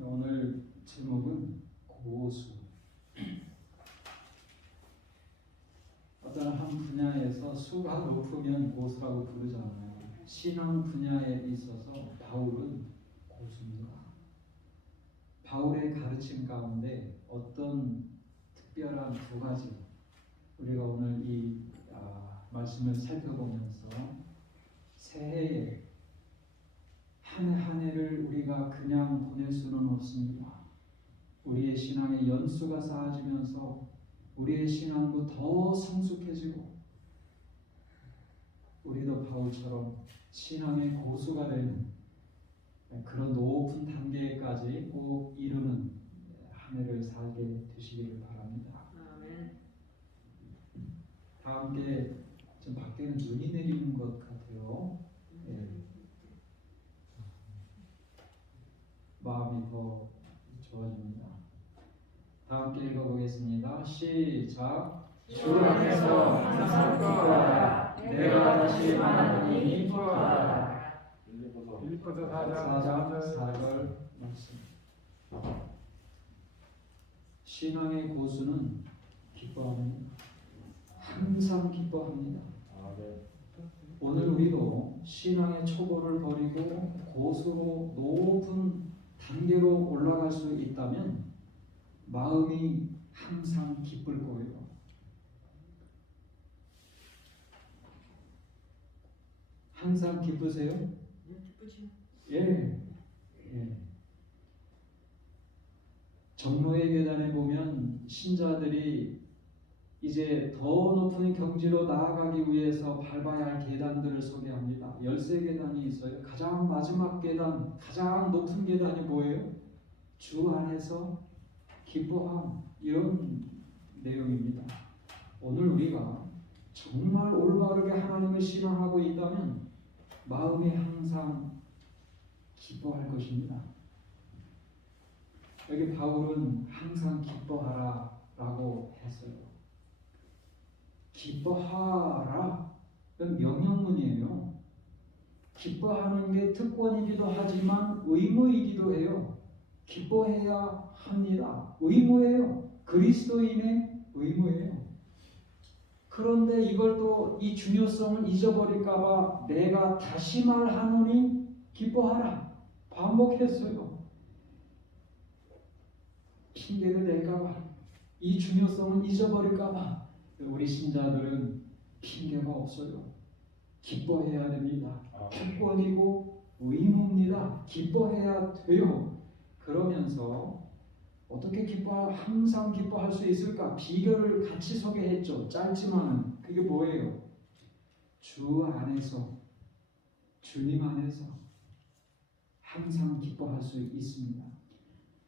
오늘 제목은 고수. 어떤 한 분야에서 수가 높으면 고수라고 부르잖아요. 신앙 분야에 있어서 바울은 고수입니다. 바울의 가르침 가운데 어떤 특별한 두 가지 우리가 오늘 이 말씀을 살펴보면서 새해에 한 해 한 해를 우리가 그냥 보낼 수는 없습니다. 우리의 신앙의 연수가 쌓아지면서 우리의 신앙도 더 성숙해지고 우리도 바울처럼 신앙의 고수가 되는 그런 높은 단계까지 꼭 이루는 한 해를 살게 되시기를 바랍니다. 다 함께 좀 밖에는 눈이 내리는 것 같아요. 마음이 더 좋아집니다. 다 함께 읽어보겠습니다. 시작. 주 안에서 항상 기뻐하라. 내가 다시 말하노니 기뻐하라. 빌립보서 4장 4절 말씀. 신앙의 고수는 기뻐합니다. 항상 기뻐합니다. 오늘 우리도 신앙의 초보를 버리고 고수로 높은 단계로 올라갈 수 있다면 마음이 항상 기쁠 거예요. 항상 기쁘세요? 예. 정로의 계단에 보면 신자들이 이제 더 높은 경지로 나아가기 위해서 밟아야 할 계단들을 소개합니다. 13계단이 있어요. 가장 마지막 계단, 가장 높은 계단이 뭐예요? 주 안에서 기뻐함, 이런 내용입니다. 오늘 우리가 정말 올바르게 하나님을 신앙하고 있다면 마음이 항상 기뻐할 것입니다. 여기 바울은 항상 기뻐하라 라고 했어요. 기뻐하라, 이건 명령문이에요. 기뻐하는 게 특권이기도 하지만 의무이기도 해요. 기뻐해야 합니다. 의무예요. 그리스도인의 의무예요. 그런데 이걸 또 이 중요성을 잊어버릴까봐 내가 다시 말하노니 기뻐하라 반복했어요. 핑계를 댈까봐, 이 중요성을 잊어버릴까봐. 우리 신자들은 핑계가 없어요. 기뻐해야 됩니다. 특권이고 의무입니다. 기뻐해야 돼요. 그러면서 어떻게 항상 기뻐할 수 있을까? 비결을 같이 소개했죠. 짧지만은 그게 뭐예요? 주 안에서, 주님 안에서 항상 기뻐할 수 있습니다.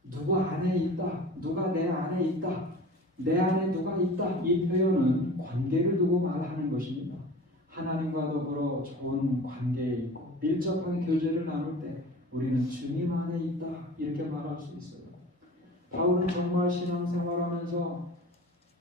누구 안에 있다, 누가 내 안에 있다, 내 안에 누가 있다, 이 표현은 관계를 두고 말하는 것입니다. 하나님과 더불어 좋은 관계에 있고 밀접한 교제를 나눌 때 우리는 주님 안에 있다, 이렇게 말할 수 있어요. 바울은 정말 신앙생활하면서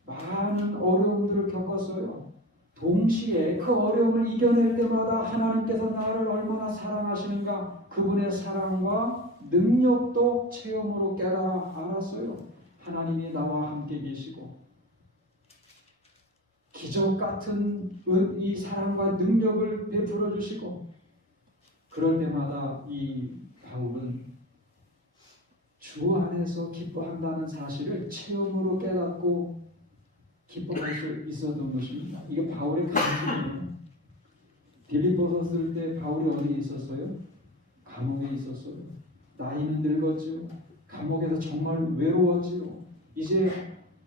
많은 어려움들을 겪었어요. 동시에 그 어려움을 이겨낼 때마다 하나님께서 나를 얼마나 사랑하시는가, 그분의 사랑과 능력도 체험으로 깨달아 알았어요. 하나님이 나와 함께 계시고 기적 같은 이 사랑과 능력을 베풀어 주시고, 그럴 때마다 이 바울은 주 안에서 기뻐한다는 사실을 체험으로 깨닫고 기뻐할 수 있었던 것입니다. 이게 바울의 간증이에요. 빌립보서 쓸 때 바울이 어디 있었어요? 감옥에 있었어요. 나이는 늙었죠. 감옥에서 정말 외로웠지요. 이제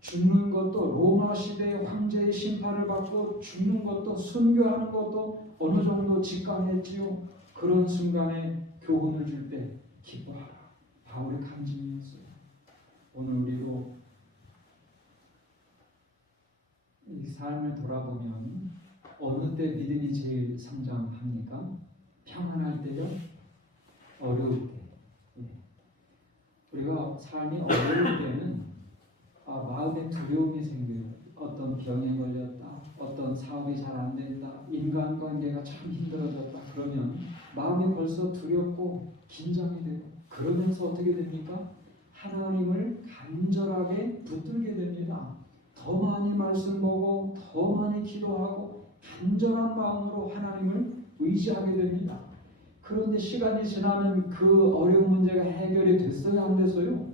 죽는 것도 로마 시대의 황제의 심판을 받고 죽는 것도 순교하는 것도 어느 정도 직감했지요. 그런 순간에 교훈을 줄 때 기뻐하라. 바울의 간증이었어요. 오늘 우리도 이 삶을 돌아보면 어느 때 믿음이 제일 성장합니까? 평안할 때요? 어려울 때. 우리가 삶이 어려울 때는 마음에 두려움이 생겨요. 어떤 병에 걸렸다, 어떤 사업이 잘 안 된다, 인간관계가 참 힘들어졌다. 그러면 마음이 벌써 두렵고 긴장이 되고 그러면서 어떻게 됩니까? 하나님을 간절하게 붙들게 됩니다. 더 많이 말씀 보고 더 많이 기도하고 간절한 마음으로 하나님을 의지하게 됩니다. 그런데 시간이 지나면 그 어려운 문제가 해결이 됐어요? 안 됐어요?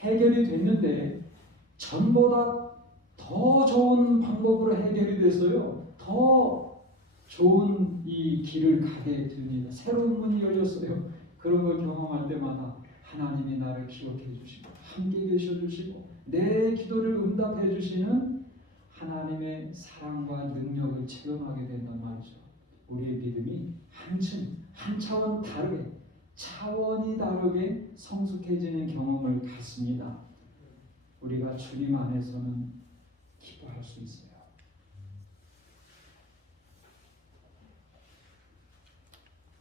해결이 됐는데 전보다 더 좋은 방법으로 해결이 됐어요. 더 좋은 이 길을 가게 됩니다. 새로운 문이 열렸어요. 그런 걸 경험할 때마다 하나님이 나를 기억해 주시고 함께 계셔 주시고 내 기도를 응답해 주시는 하나님의 사랑과 능력을 체험하게 된단 말이죠. 우리의 믿음이 한 차원 다르게 차원이 다르게 성숙해지는 경험을 갖습니다. 우리가 주님 안에서는 기도할 수 있어요.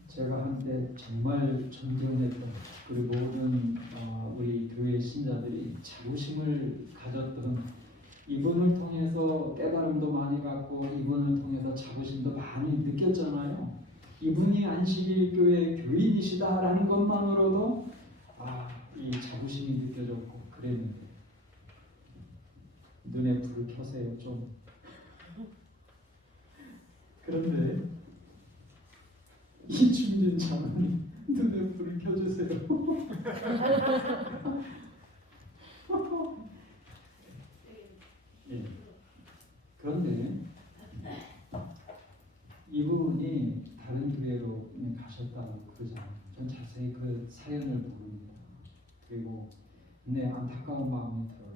제가 한때 정말 존경했던 그리고 모든 우리 교회 신자들이 자부심을 가졌던 이분을 통해서 깨달음도 많이 갖고 이분을 통해서 자부심도 많이 느꼈잖아요. 이분이 안식일교회 교인이시다라는 것만으로도 이 자부심이 느껴졌고 그랬는데 눈에 불을 켜세요 좀. 그런데 이충진 장로님 눈에 불을 켜주세요. 예. 그런데 이분이 다른 교회로 가셨다고 그러잖아요. 전 자세히 그 사연을 모릅니다. 그리고 안타까운 마음이 들어요.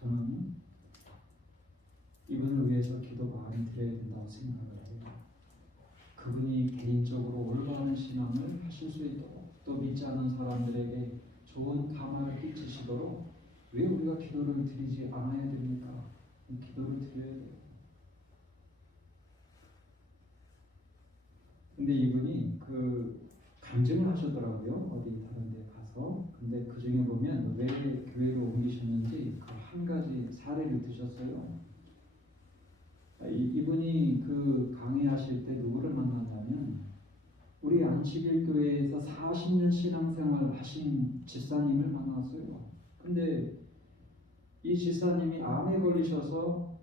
저는 이분을 위해서 기도 많이 드려야 된다고 생각을 해요. 그분이 개인적으로 올바른 신앙을 하실 수 있도록 또 믿지 않은 사람들에게 좋은 감화를 끼치시도록 왜 우리가 기도를 드리지 않아야 됩니까? 기도를 드려야 돼요. 근데 이분이 그 간증을 하셨더라고요. 어디 다른 데 가서. 근데 그 중에 보면 왜 교회로 옮기셨는지 그 한 가지 사례를 드셨어요. 이분이 그 강의하실 때 누구를 만났냐면 우리 안식일 교회에서 40년 신앙생활을 하신 집사님을 만났어요. 근데 이 집사님이 암에 걸리셔서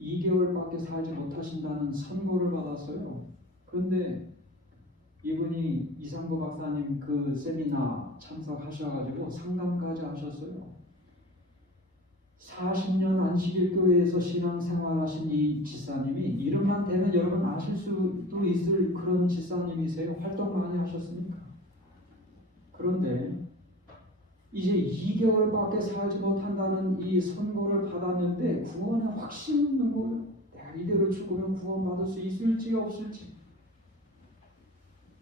2개월밖에 살지 못하신다는 선고를 받았어요. 그런데 이분이 이상구 박사님 그 세미나 참석하셔가지고 상담까지 하셨어요. 40년 안식일교회에서 신앙생활하신 이 집사님이 이름만 대면 여러분 아실 수도 있을 그런 집사님이세요. 활동 많이 하셨으니까. 그런데 이제 2개월밖에 살지 못한다는 이 선고를 받았는데 구원에 확신이 없는 거예요. 내가 이대로 죽으면 구원받을 수 있을지 없을지.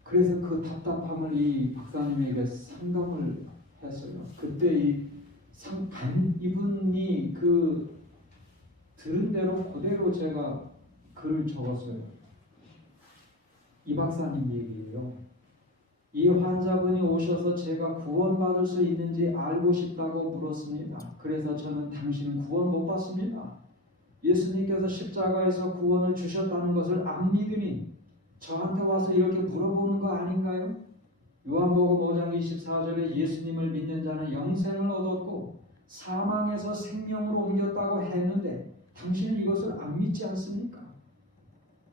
그래서 그 답답함을 이 박사님에게 상담을 했어요. 그때 이분이 그 들은 대로 그대로 제가 글을 적었어요. 이 박사님 얘기예요. 이 환자분이 오셔서 제가 구원받을 수 있는지 알고 싶다고 물었습니다. 그래서 저는 당신은 구원 못 받습니다. 예수님께서 십자가에서 구원을 주셨다는 것을 안 믿으니 저한테 와서 이렇게 물어보는 거 아닌가요? 요한복음 5장 24절에 예수님을 믿는 자는 영생을 얻었고 사망에서 생명으로 옮겼다고 했는데 당신은 이것을 안 믿지 않습니까?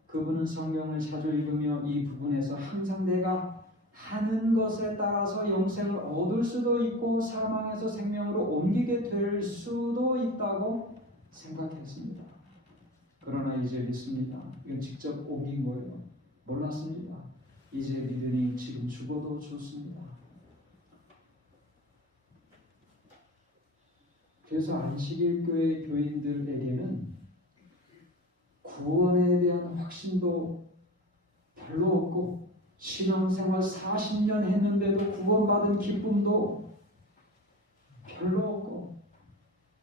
그분은 성경을 자주 읽으며 이 부분에서 항상 내가 하는 것에 따라서 영생을 얻을 수도 있고 사망에서 생명으로 옮기게 될 수도 있다고 생각했습니다. 그러나 이제 믿습니다. 이건 직접 옮긴 거예요. 몰랐습니다. 이제 믿으니 지금 죽어도 좋습니다. 그래서 안식일교회 교인들에게는 구원에 대한 확신도 별로 없고 신앙생활 40년 했는데도 구원받은 기쁨도 별로 없고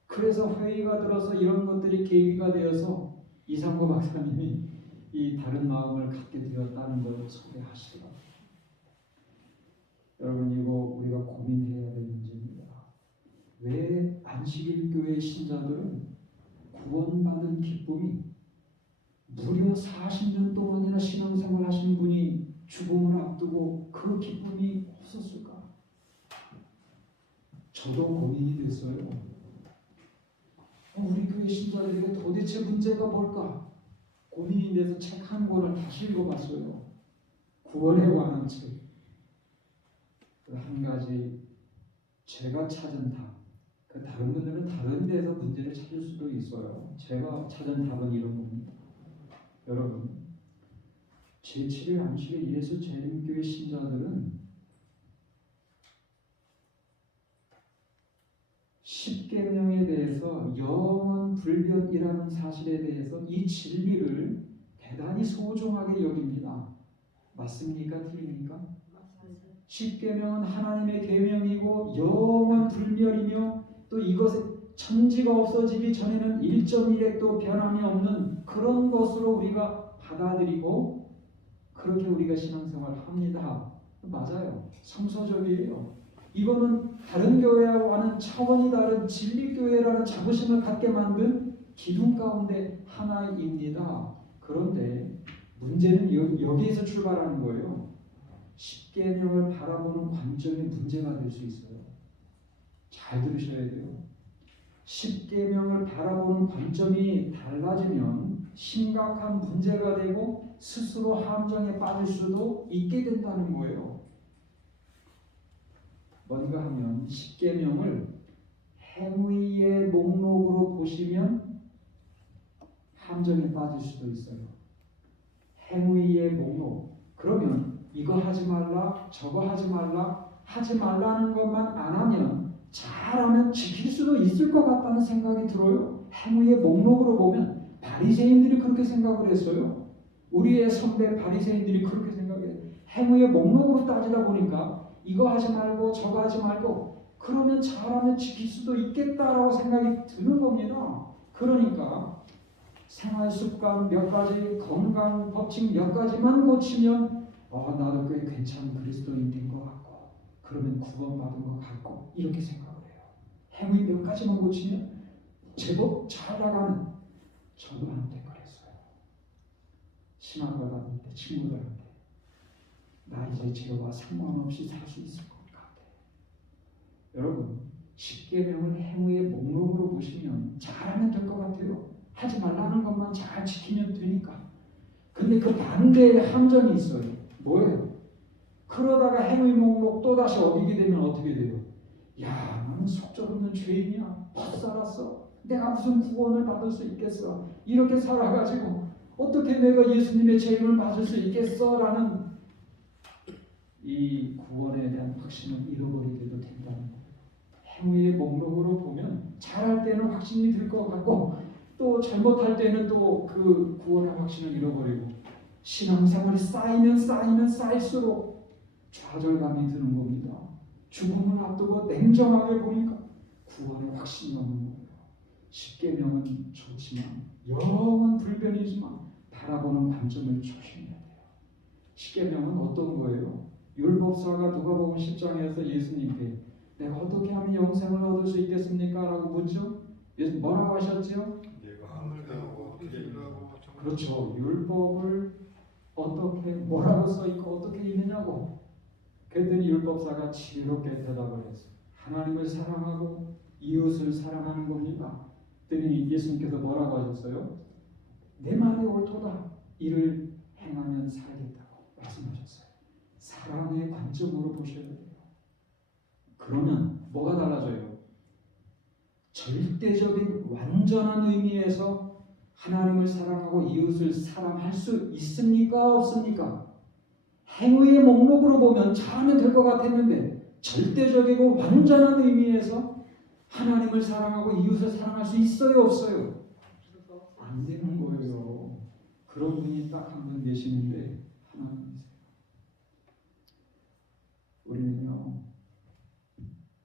그래서 회의가 들어서 이런 것들이 계기가 되어서 이상구 박사님이 이 다른 마음을 갖게 되었다는 걸 소개하시더라고요. 여러분 이거 우리가 고민해야 될 문제입니다. 왜 안식일교회 신자들은 구원받은 기쁨이 무려 40년 동안이나 신앙생활 하신 분이 죽음을 앞두고 그 기쁨이 없었을까? 저도 고민이 됐어요. 우리 교회 신자들에게 도대체 문제가 뭘까? 고민이 돼서 책 한 권을 다시 읽어봤어요. 구원에 관한 책. 그 한 가지 제가 찾은 답. 그 다른 분들은 다른 데서 문제를 찾을 수도 있어요. 제가 찾은 답은 이런 겁니다. 여러분, 제7일 안식일 예수 재림교회 신자들은 십계명에 대해서 영원 불변이라는 사실에 대해서 이 진리를 대단히 소중하게 여깁니다. 맞습니까? 틀립니까? 십계명은 하나님의 계명이고 영원 불멸이며 또 이것에 천지가 없어지기 전에는 1.1핵도 변함이 없는 그런 것으로 우리가 받아들이고 그렇게 우리가 신앙생활을 합니다. 맞아요. 성서적이에요. 이거는 다른 교회와는 차원이 다른 진리교회라는 자부심을 갖게 만든 기둥 가운데 하나입니다. 그런데 문제는 여기에서 출발하는 거예요. 십계명을 바라보는 관점이 문제가 될 수 있어요. 잘 들으셔야 돼요. 십계명을 바라보는 관점이 달라지면 심각한 문제가 되고 스스로 함정에 빠질 수도 있게 된다는 거예요. 뭔가 하면 십계명을 행위의 목록으로 보시면 함정에 빠질 수도 있어요. 행위의 목록. 그러면 이거 하지 말라, 저거 하지 말라, 하지 말라는 것만 안 하면 잘하면 지킬 수도 있을 것 같다는 생각이 들어요. 행위의 목록으로 보면 바리새인들이 그렇게 생각을 했어요. 우리의 선배 바리새인들이 그렇게 생각해요. 행위의 목록으로 따지다 보니까 이거 하지 말고 저거 하지 말고 그러면 잘하면 지킬 수도 있겠다라고 생각이 드는 겁니다. 그러니까 생활 습관 몇 가지, 건강 법칙 몇 가지만 고치면 나도 꽤 괜찮은 그리스도인 된 것 같고 그러면 구원받은 것 같고 이렇게 생각을 해요. 행위 몇 가지만 고치면 제법 잘 나가는 저도 한때 그랬어요. 신학과 다닐 때 친구들한테 나 이제 죄와 상관없이 살 수 있을 것 같아. 여러분 십계명을 행위의 목록으로 보시면 잘하면 될 것 같아요. 하지 말라는 것만 잘 지키면 되니까. 근데 그 반대의 함정이 있어요. 뭐예요? 그러다가 행위 목록 또다시 어기게 되면 어떻게 돼요? 야, 나는 속절없는 죄인이야. 못 살았어. 내가 무슨 구원을 받을 수 있겠어? 이렇게 살아가지고 어떻게 내가 예수님의 재림을 받을 수 있겠어? 라는 이 구원에 대한 확신을 잃어버리게도 된다는 거예요. 행위의 목록으로 보면 잘할 때는 확신이 들 것 같고 또 잘못할 때는 또 그 구원의 확신을 잃어버리고 신앙생활이 쌓이면 쌓일수록 좌절감이 드는 겁니다. 죽음을 앞두고 냉정하게 보니까 구원의 확신이 없는 거예요. 십계명은 좋지만 영원 불변이지만 바라보는 관점을 조심해야 돼요. 십계명은 어떤 거예요? 율법사가 누가복음 10장에서 예수님께 내가 어떻게 하면 영생을 얻을 수 있겠습니까? 라고 묻죠. 예수 뭐라고 하셨죠? 내가 하늘 배우고 기도하고 그렇죠. 율법을 어떻게 뭐라고 써있고 어떻게 있느냐고. 그랬더니 율법사가 지혜롭게 대답을 했어요. 하나님을 사랑하고 이웃을 사랑하는 겁니다. 그랬더니 예수님께서 뭐라고 하셨어요? 내 말이 옳도다. 이를 행하면 살겠다고 말씀하셨어요. 사랑의 관점으로 보셔야 돼요. 그러면 뭐가 달라져요? 절대적인 완전한 의미에서 하나님을 사랑하고 이웃을 사랑할 수 있습니까? 없습니까? 행위의 목록으로 보면 잘하면 될 것 같았는데 절대적이고 완전한 의미에서 하나님을 사랑하고 이웃을 사랑할 수 있어요? 없어요? 안 되는 거예요. 그런 분이 딱 한 분 계시는데 하나님이세요. 우리는요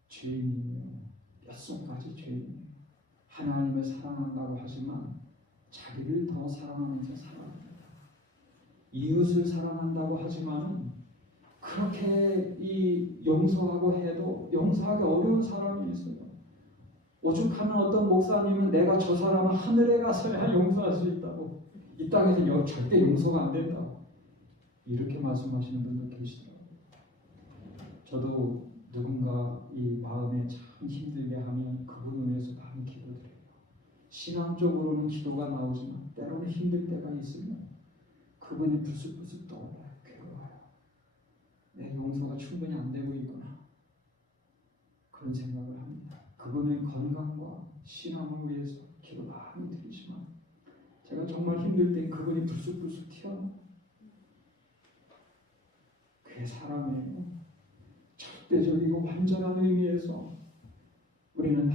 죄인이에요. 뼛속까지 죄인이에요. 하나님을 사랑한다고 하지만 자기를 더 사랑하면서 살아갑니다. 이웃을 사랑한다고 하지만 그렇게 용서하고 해도 용서하기 어려운 사람이 있어요. 오죽하면 어떤 목사님은 내가 저 사람은 하늘에 가서야 용서할 수 있다고, 이 땅에서 절대 용서가 안 된다고 이렇게 말씀하시는 분들 계시더라고요. 저도 누군가 이 마음에 참 힘들게 하면 그분을 위해서 많이 기도드려요. 신앙적으로는 기도가 나오지만 때로는 힘들 때가 있으면 그분이 불쑥불쑥 떠올라요. 괴로워요. 내 용서가 충분히 안 되고 있구나. 그런 생각을 합니다. 그분의 건강과 신앙을 위해서 기도 많이 드리지만 제가 정말 힘들 때 그분이 불쑥불쑥 튀어나와요. 그게 사람이에요. 절대적이고 완전한 의미에서 우리는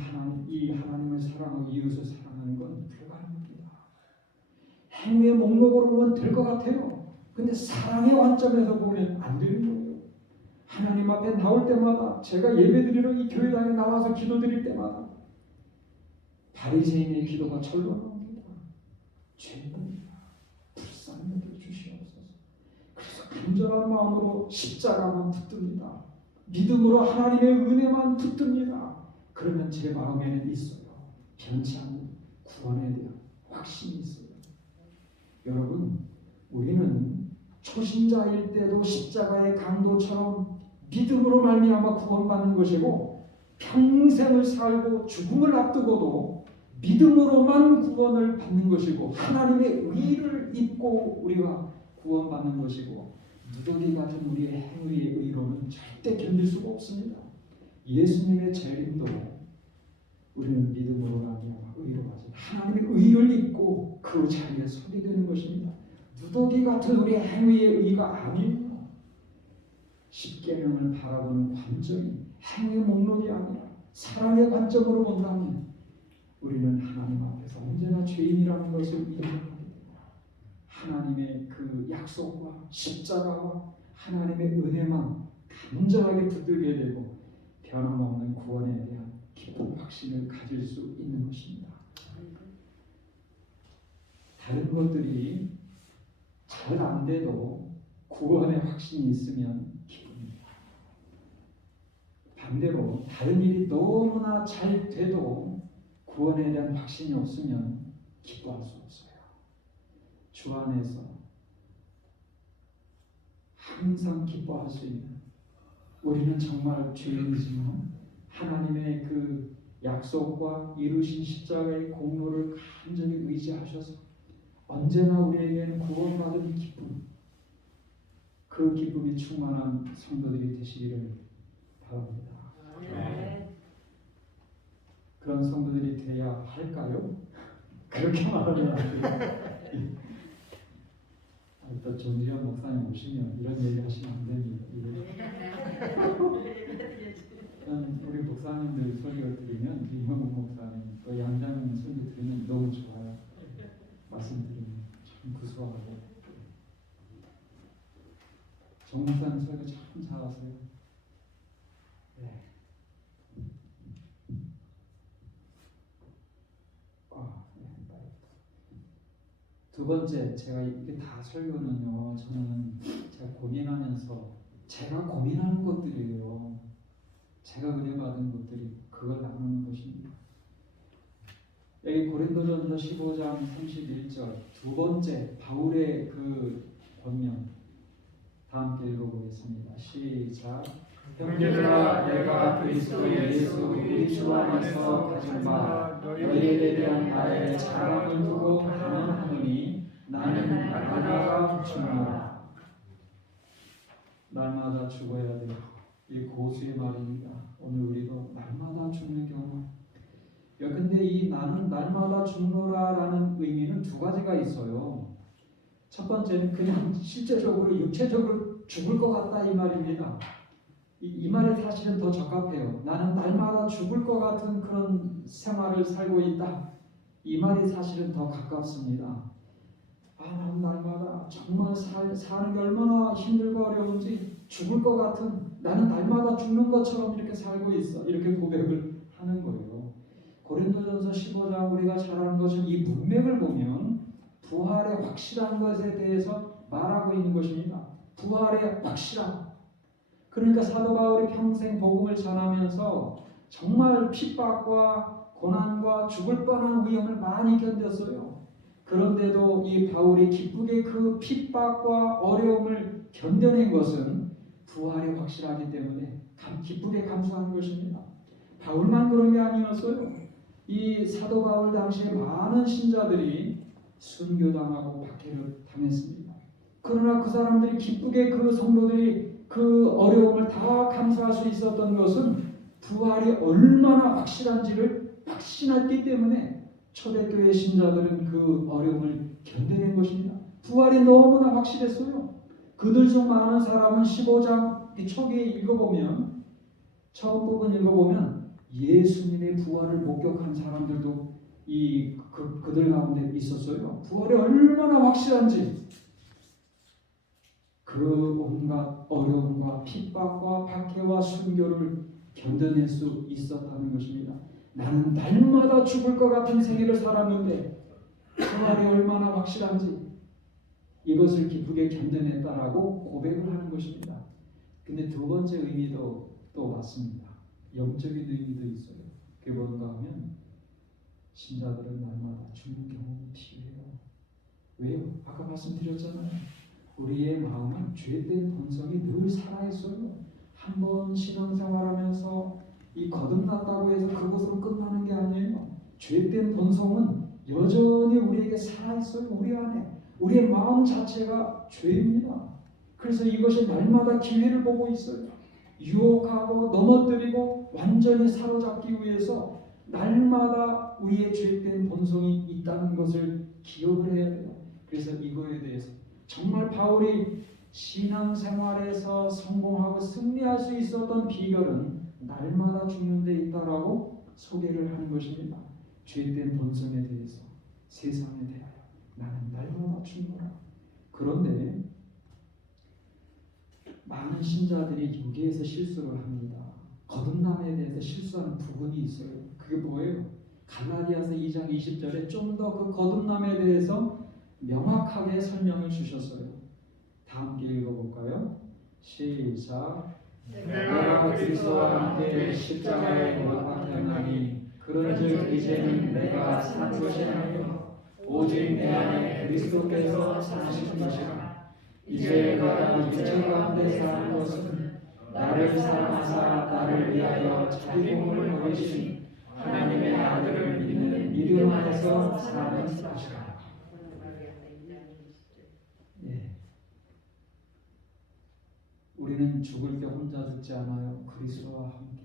이 하나님을 사랑하고 이웃을 사랑하는 건 불가능합니다. 행위의 목록으로 보면 될 것 같아요. 근데 사랑의 관점에서 보면 안 되는 거예요. 하나님 앞에 나올 때마다 제가 예배드리러 이 교회당에 나와서 기도드릴 때마다 바리새인의 기도가 절로 나옵니다. 죄인입니다. 불쌍히 여겨 주시옵소서. 그래서 간절한 마음으로 십자가만 붙듭니다. 믿음으로 하나님의 은혜만 붙듭니다. 그러면 제 마음에는 있어요. 변치 않는 구원에 대한 확신이 있어요. 여러분, 우리는 초신자일 때도 십자가의 강도처럼 믿음으로 말미암아 구원받는 것이고 평생을 살고 죽음을 앞두고도 믿음으로만 구원을 받는 것이고 하나님의 의를 입고 우리가 구원받는 것이고 누더기 같은 우리의 행위의 의로는 절대 견딜 수가 없습니다. 예수님의 재림도 우리는 믿음으로 말미암아 의로 가지 하나님의 의를 입고 그 자리에 서게 되는 것입니다. 누더기 같은 우리의 행위의 의가 아니에요. 십계명을 바라보는 관점이 행위의 목록이 아니라 사랑의 관점으로 본다면 우리는 하나님 앞에서 언제나 죄인이라는 것을 인정하게 됩니다. 하나님의 그 약속과 십자가와 하나님의 은혜만 간절하게 붙들게 되고 변함없는 구원에 대한 깊은 확신을 가질 수 있는 것입니다. 다른 것들이 잘 안 돼도 구원의 확신이 있으면 기쁩니다. 반대로 다른 일이 너무나 잘 돼도 구원에 대한 확신이 없으면 기뻐할 수 없어요. 주 안에서 항상 기뻐할 수 있는 우리는 정말 죄인이지만 하나님의 그 약속과 이루신 십자가의 공로를 간절히 의지하셔서 언제나 우리에게는 구원받은 기쁨, 그 기쁨이 충만한 성도들이 되시기를 바랍니다. 그런 성도들이 되어야 할까요? 그렇게 말하면 안 돼요. 또 정지현 목사님 오시면 이런 얘기 하시면 안 됩니다. 우리 목사님들 설교 들으면 이명국 목사님 또 양장 설교 들으면 너무 좋아요. 말씀드리면 참 구수하고 정 목사님 설교 참 잘하세요. 네. 두 번째, 제가 이게 다 설교는요, 저는 제가 고민하면서 제가 고민하는 것들이에요. 제가 은혜 받은 것들이 그걸 나누는 것입니다. 여기 고린도전서 15장 31절 두 번째 바울의 그 권면 다 함께 읽어보겠습니다. 시작. 형제들아, 내가 그리스도 예수 우리 주 안에서 가진 바 너희에 대한 나의 자랑을 두고 반응하노니 나는 날마다 죽노라. 날마다 죽어야 돼요. 이 고수의 말입니다. 오늘 우리도 날마다 죽는 경우. 근데 이 나는 날마다 죽노라라는 의미는 두 가지가 있어요. 첫 번째는 그냥 실제적으로 육체적으로 죽을 것 같다 이 말입니다. 이 말에 사실은 더 적합해요. 나는 날마다 죽을 것 같은 그런 생활을 살고 있다. 이 말이 사실은 더 가깝습니다. 나는 날마다 정말 사는 게 얼마나 힘들고 어려운지 죽을 것 같은 나는 날마다 죽는 것처럼 이렇게 살고 있어. 이렇게 고백을 하는 거예요. 고린도전서 15장 우리가 잘 아는 것은 이 문맥을 보면 부활의 확실한 것에 대해서 말하고 있는 것입니다. 부활의 확실함. 그러니까 사도 바울이 평생 복음을 전하면서 정말 핍박과 고난과 죽을 뻔한 위험을 많이 견뎠어요. 그런데도 이 바울이 기쁘게 그 핍박과 어려움을 견뎌낸 것은 부활이 확실하기 때문에 기쁘게 감수하는 것입니다. 바울만 그런 게 아니었어요. 이 사도 바울 당시에 많은 신자들이 순교당하고 박해를 당했습니다. 그러나 그 사람들이 기쁘게 그 성도들이 그 어려움을 다 감수할 수 있었던 것은 부활이 얼마나 확실한지를 확신했기 때문에 초대교회 신자들은 그 어려움을 견뎌낸 것입니다. 부활이 너무나 확실했어요. 그들 중 많은 사람은 15장 초기에 읽어보면 처음 부분 읽어보면 예수님의 부활을 목격한 사람들도 그들 가운데 있었어요. 부활이 얼마나 확실한지 그 온갖 어려움과 핍박과 박해와 순교를 견뎌낼 수 있었다는 것입니다. 나는 날마다 죽을 것 같은 생애를 살았는데 부활이 얼마나 확실한지 이것을 기쁘게 견뎌냈다라고 고백을 하는 것입니다. 근데 두 번째 의미도 또 맞습니다. 영적인 의미도 있어요. 그게 뭔가 하면 신자들은 날마다 죽는 경험이 필요해요. 왜요? 아까 말씀드렸잖아요. 우리의 마음은 죄된 본성이 늘 살아있어요. 한번 신앙생활하면서 이 거듭났다고 해서 그것으로 끝나는 게 아니에요. 죄된 본성은 여전히 우리에게 살아있어요. 우리 안에. 우리의 마음 자체가 죄입니다. 그래서 이것이 날마다 기회를 보고 있어요. 유혹하고 넘어뜨리고 완전히 사로잡기 위해서 날마다 우리의 죄된 본성이 있다는 것을 기억을 해야 돼요. 그래서 이거에 대해서 정말 바울이 신앙생활에서 성공하고 승리할 수 있었던 비결은 날마다 죽는 데 있다라고 소개를 하는 것입니다. 죄된 본성에 대해서 세상에 대하여 나는 날마다 죽노라. 그런데 많은 신자들이 여기에서 실수를 합니다. 거듭남에 대해서 실수하는 부분이 있어요. 그게 뭐예요? 갈라디아서 2장 20절에 좀 더 그 거듭남에 대해서 명확하게 설명을 주셨어요. 다 함께 읽어볼까요? 시작. 내가 그리스도와 함께 십자가에 못 박혔나니 그런즉 이제는 내가 사는 것이 아니요 오직 내 안에 그리스도께서 사시는 것이라. 이제 내가 육체 가운데 사는 것은 나를 사랑하사 나를 위하여 자기 몸을 버리신 하나님의 아들을 믿는 믿음 안에서 사는 것이라. 우리는 죽을 때 혼자 죽지 않아요. 그리스도와 함께.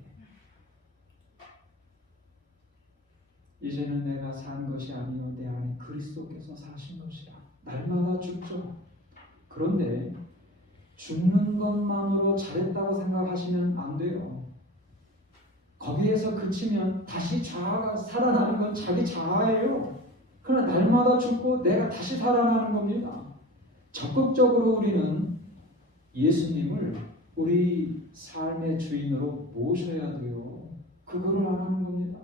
이제는 내가 사는 것이 아니요 내 안에 그리스도께서 사신 것이라. 날마다 죽죠. 그런데 죽는 것만으로 잘했다고 생각하시면 안 돼요. 거기에서 그치면 다시 자아가 살아나는 건 자기 자아예요. 그러나 날마다 죽고 내가 다시 살아나는 겁니다. 적극적으로 우리는 예수님을 우리 삶의 주인으로 모셔야 돼요. 그거를 안 하는 겁니다.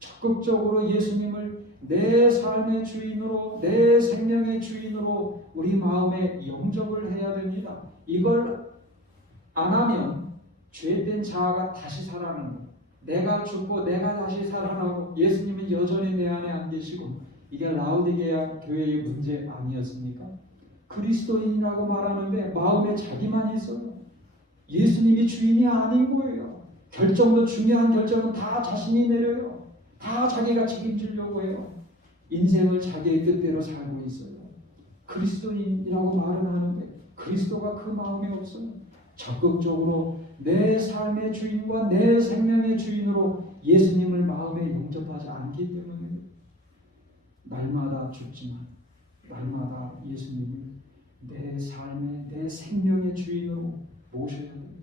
적극적으로 예수님을 내 삶의 주인으로, 내 생명의 주인으로 우리 마음에 영접을 해야 됩니다. 이걸 안 하면 죄된 자아가 다시 살아나는 거예요. 내가 죽고 내가 다시 살아나고 예수님은 여전히 내 안에 안 계시고, 이게 라우디게아 교회의 문제 아니었습니까? 그리스도인이라고 말하는데 마음에 자기만 있어요. 예수님이 주인이 아닌 거예요. 결정도, 중요한 결정은 다 자신이 내려요. 다 자기가 책임지려고 해요. 인생을 자기의 뜻대로 살고 있어요. 그리스도인이라고 말은 하는데 그리스도가 그 마음이 없어요. 적극적으로 내 삶의 주인과 내 생명의 주인으로 예수님을 마음에 영접하지 않기 때문에 날마다 죽지만 날마다 예수님을 내 삶의, 내 생명의 주인으로 모셔야 됩니다.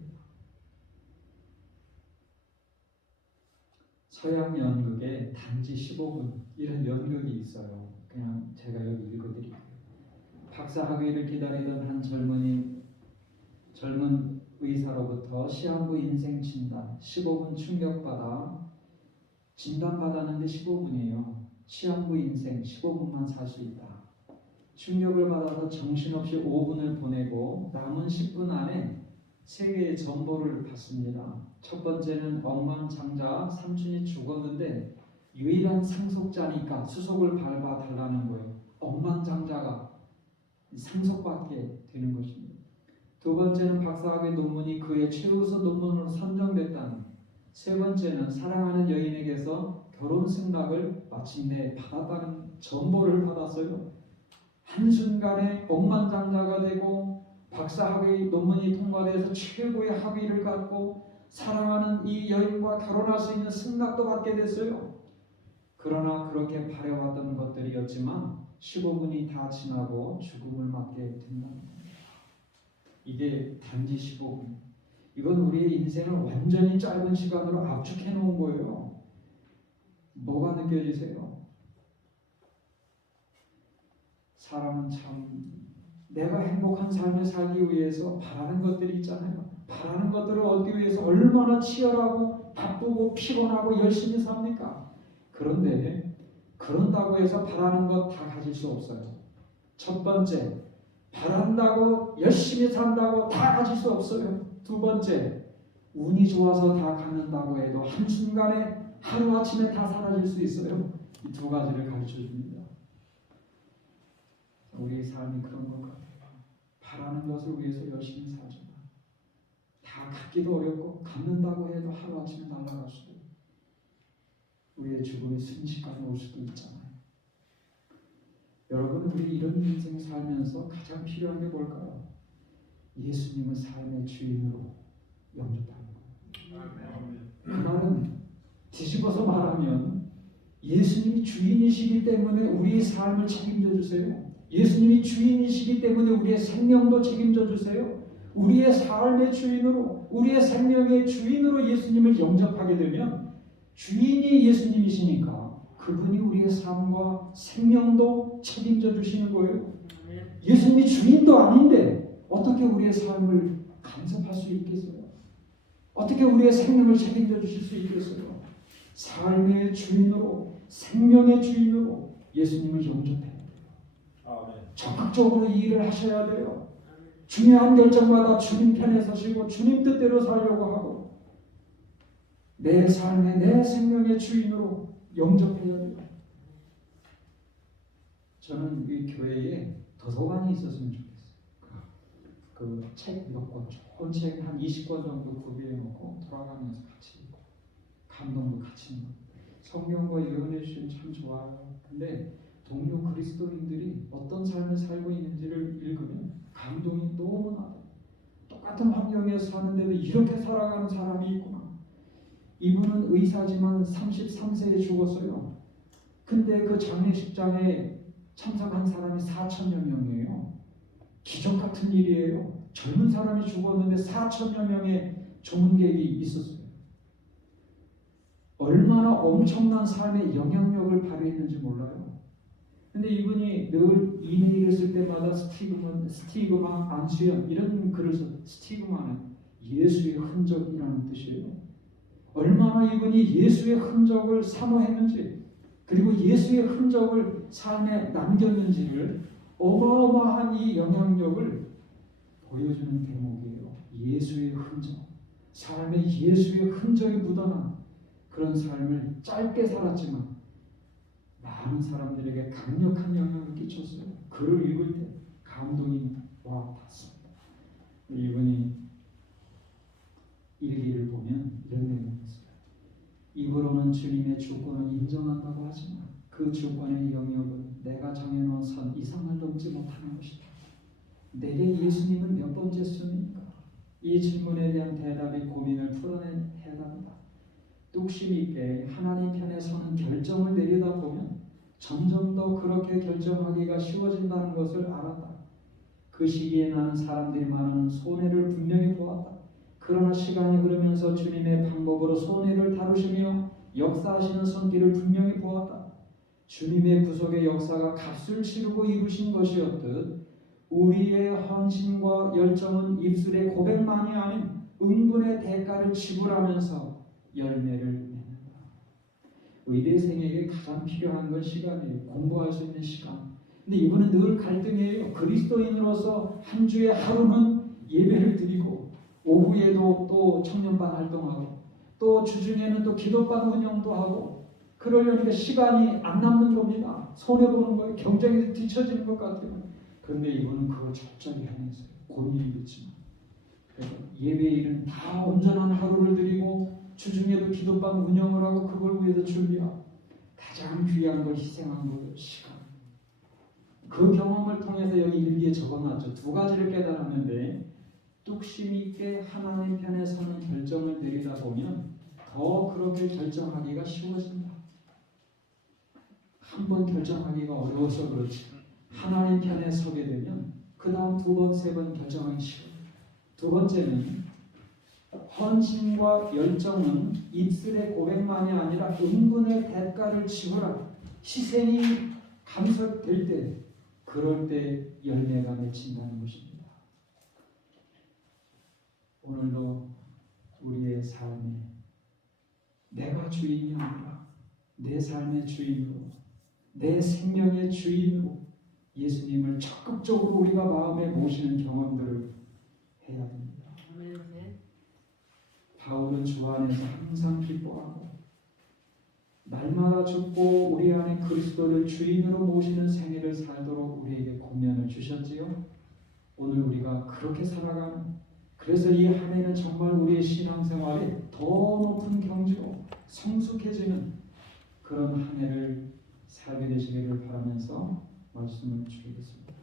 서양 연극에 단지 15분 이런 연극이 있어요. 그냥 제가 여기 읽어드릴게요. 박사학위를 기다리던 한 젊은 의사로부터 시한부 인생 진단 15분 충격받아 진단받았는데 15분이에요. 시한부 인생 15분만 살 수 있다. 충격을 받아서 정신없이 5분을 보내고 남은 10분 안에 3개의 전보를 받습니다. 첫 번째는 억만장자 삼촌이 죽었는데 유일한 상속자니까 수속을 밟아 달라는 거예요. 억만장자가 상속받게 되는 것입니다. 두 번째는 박사학위 논문이 그의 최우수 논문으로 선정됐다는. 세 번째는 사랑하는 여인에게서 결혼 승낙을 마침내 받았다는 정보를 받았어요. 한순간에 억만장자가 되고 박사학위 논문이 통과돼서 최고의 학위를 갖고 사랑하는 이 여인과 결혼할 수 있는 승낙도 받게 됐어요. 그러나 그렇게 바래왔던 것들이었지만 15분이 다 지나고 죽음을 맞게 된다. 이게 단지 15분. 이건 우리의 인생을 완전히 짧은 시간으로 압축해 놓은 거예요. 뭐가 느껴지세요? 사람은 참 내가 행복한 삶을 살기 위해서 바라는 것들이 있잖아요. 바라는 것들을 얻기 위해서 얼마나 치열하고 바쁘고 피곤하고 열심히 삽니까? 그런데 그런다고 해서 바라는 것 다 가질 수 없어요. 첫 번째, 바란다고 열심히 산다고 다 가질 수 없어요. 두 번째, 운이 좋아서 다 갖는다고 해도 한순간에 하루아침에 다 사라질 수 있어요. 이 두 가지를 가르쳐 줍니다. 우리의 삶이 그런 것 같아요. 바라는 것을 위해서 열심히 살지만 다 갖기도 어렵고 갖는다고 해도 하루아침에 날아갈 수도 있고 우리의 죽음이 순식간에 올 수도 있잖아요. 여러분, 우리 이런 인생 살면서 가장 필요한 게 뭘까요? 예수님을 삶의 주인으로 영접하는 거예요. 그 말은 뒤집어서 말하면 예수님이 주인이시기 때문에 우리의 삶을 책임져 주세요. 예수님이 주인이시기 때문에 우리의 생명도 책임져 주세요. 우리의 삶의 주인으로, 우리의 생명의 주인으로 예수님을 영접하게 되면 주인이 예수님이시니까 그분이 우리의 삶과 생명도 책임져 주시는 거예요. 예수님이 주인도 아닌데 어떻게 우리의 삶을 간섭할 수 있겠어요? 어떻게 우리의 생명을 책임져 주실 수 있겠어요? 삶의 주인으로, 생명의 주인으로 예수님을 영접해야 돼요. 적극적으로 이 일을 하셔야 돼요. 중요한 결정마다 주님 편에 서시고 주님 뜻대로 살려고 하고 내 삶의, 내 생명의 주인으로 영접해야 돼요. 저는 이 교회에 도서관이 있었으면 좋겠어요. 그 책 몇 권, 좋은 책 한 20권 정도 구비해 놓고 돌아가면서 같이 읽고 감동도 같이 읽고 성경과 예언해 주시면 참 좋아요. 근데 동료 그리스도인들이 어떤 삶을 살고 있는지를 읽으면 감동이 너무나 돼요. 똑같은 환경에서 사는데도 이렇게 살아가는 사람이 있구나. 이분은 의사지만 33세에 죽었어요. 근데 그 장례식장에 참석한 사람이 4천여 명이에요. 기적 같은 일이에요. 젊은 사람이 죽었는데 4천여 명의 조문객이 있었어요. 얼마나 엄청난 삶의 영향력을 발휘했는지 몰라요. 근데 이분이 늘 이메일을 쓸 때마다 스티그마, 안수연 이런 글을 써. 스티그마는 예수의 흔적이라는 뜻이에요. 얼마나 이분이 예수의 흔적을 사모했는지 그리고 예수의 흔적을 삶에 남겼는지를 어마어마한 이 영향력을 보여주는 대목이에요. 예수의 흔적. 삶에 예수의 흔적이 묻어난 그런 삶을 짧게 살았지만 많은 사람들에게 강력한 영향을 끼쳤어요. 글을 읽을 때 감동이 와 닿습니다. 이분이 일기를 보면 이런 내용이 있어요. 입으로는 주님의 주권을 인정한다고 하지만 그 주권의 영역은 내가 정해놓은 선 이상을 넘지 못하는 것이다. 내게 예수님은 몇 번째 순입니까? 이 질문에 대한 대답이 고민을 풀어낸 해답이다. 뚝심 있게 하나님 편에 서는 결정을 내리다 보면 점점 더 그렇게 결정하기가 쉬워진다는 것을 알았다. 그 시기에 나는 사람들이 말하는 손해를 분명히 보았다. 그러나 시간이 흐르면서 주님의 방법으로 손해를 다루시며 역사하시는 손길을 분명히 보았다. 주님의 구속의 역사가 값을 치르고 이루신 것이었듯 우리의 헌신과 열정은 입술의 고백만이 아닌 은분의 대가를 지불하면서 열매를 맺는다. 의대생에게 가장 필요한 건 시간이에요. 공부할 수 있는 시간. 근데 이분은 늘 갈등이에요. 그리스도인으로서 한 주에 하루는 예배를 드리고 오후에도 또 청년반 활동하고 또 주중에는 또 기도반 운영도 하고 그러려니까 시간이 안 남는 겁니다. 손해보는 거예요. 경쟁에서 뒤처지는 것 같아요. 그런데 이분은 그걸 철저히 해냈어요. 고민이 있지만 그래서 예배일은 다 온전한 하루를 드리고 주중에도 기도방 운영을 하고 그걸 위해서 준비하고 가장 귀한 걸 희생한 거예요. 시간. 그 경험을 통해서 여기 일기에 적어놨죠. 두 가지를 깨달았는데 뚝심 있게 하나님 편에 서는 결정을 내리다 보면 더 그렇게 결정하기가 쉬워진다. 한 번 결정하기가 어려워서 그렇지. 하나님 편에 서게 되면 그 다음 두 번, 세 번 결정하기 쉬워요. 두 번째는 헌신과 열정은 입술의 고백만이 아니라 은근의 대가를 치고라. 희생이 감석될 때 그럴 때 열매가 맺힌다는 것입니다. 오늘도 우리의 삶에 내가 주인이 아니라 내 삶의 주인으로 내 생명의 주인으로 예수님을 적극적으로 우리가 마음에 모시는 경험들을 해야 됩니다. 바울은 주 안에서 항상 기뻐하고 날마다 죽고 우리 안에 그리스도를 주인으로 모시는 생애를 살도록 우리에게 권면을 주셨지요. 오늘 우리가 그렇게 살아가는, 그래서 이 한 해는 정말 우리의 신앙생활에 더 높은 경지로 성숙해지는 그런 한 해를 살게 되시기를 바라면서 말씀을 드리겠습니다.